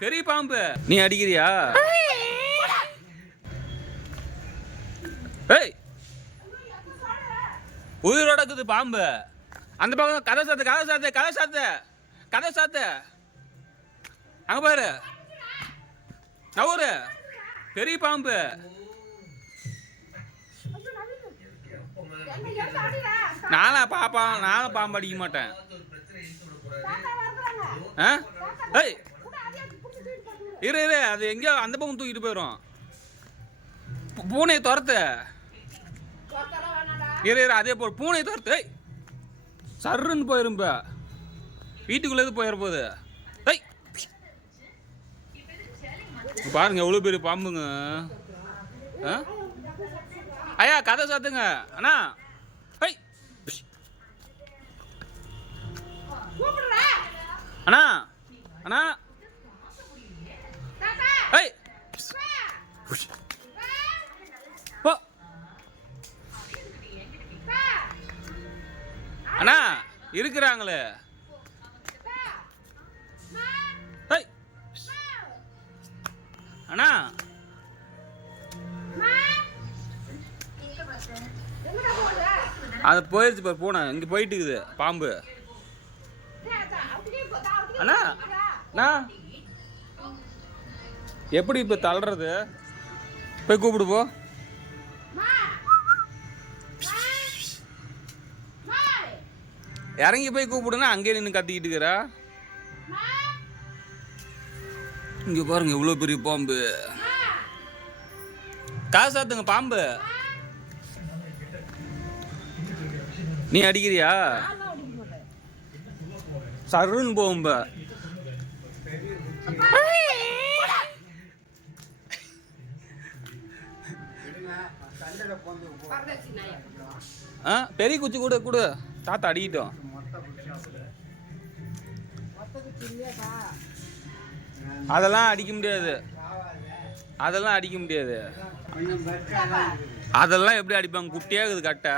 பெரிய பாம்பு நீ அடிக்கிறியா? ஏய் உயிரோட இருக்குது பாம்பு. அந்த பக்கம் கதை சாத்து கதை சாத்து கதை சாத்து கதை சாத்து. அங்க பாரு நவரு பெரிய பாம்பு. நானும் பாம்பு அடிக்க மாட்டேன். ஏய் இரு அது எங்கேயோ அந்த பக்கம் தூக்கிட்டு போயிடும். பூனையை துரத்து. இரு அதே போல் பூனையை துரத்து. ஏய் சர்ன்னு போயிரும். வீட்டுக்குள்ளே போயிட போகுது. ஏய் பாருங்க எவ்வளோ பெரிய பாம்புங்க. ஐயா கதை சாத்துங்க அண்ணா. ஏய் அண்ணா அண்ணா. ஏய் அண்ணா இருக்கிறாங்களே. அண்ணா அது போயிடுச்சு பாரு பூனை. இங்கே போயிட்டு இருக்குது பாம்பு. அண்ணா அண்ணா எப்படி இப்போ தள்ளுறது? போய் கூப்பிடு போ. இறங்கி போய் கூப்பிடுனா அங்கே நின்று கத்திக்கிட்டு இருக்கிறா. இங்க பாருங்க எவ்வளோ பெரிய பாம்பு. காசு சாத்துங்க பாம்பு. நீ அடிக்கிறியா? சருன்னு போகும்ப. பெரிய குச்சி கூட கூட தாத்தா அடிக்கிட்டோம். அதெல்லாம் அடிக்க முடியாது. அதெல்லாம் அடிக்க முடியாது. அதெல்லாம் எப்படி அடிப்பாங்க? குட்டியாகுது கட்டை.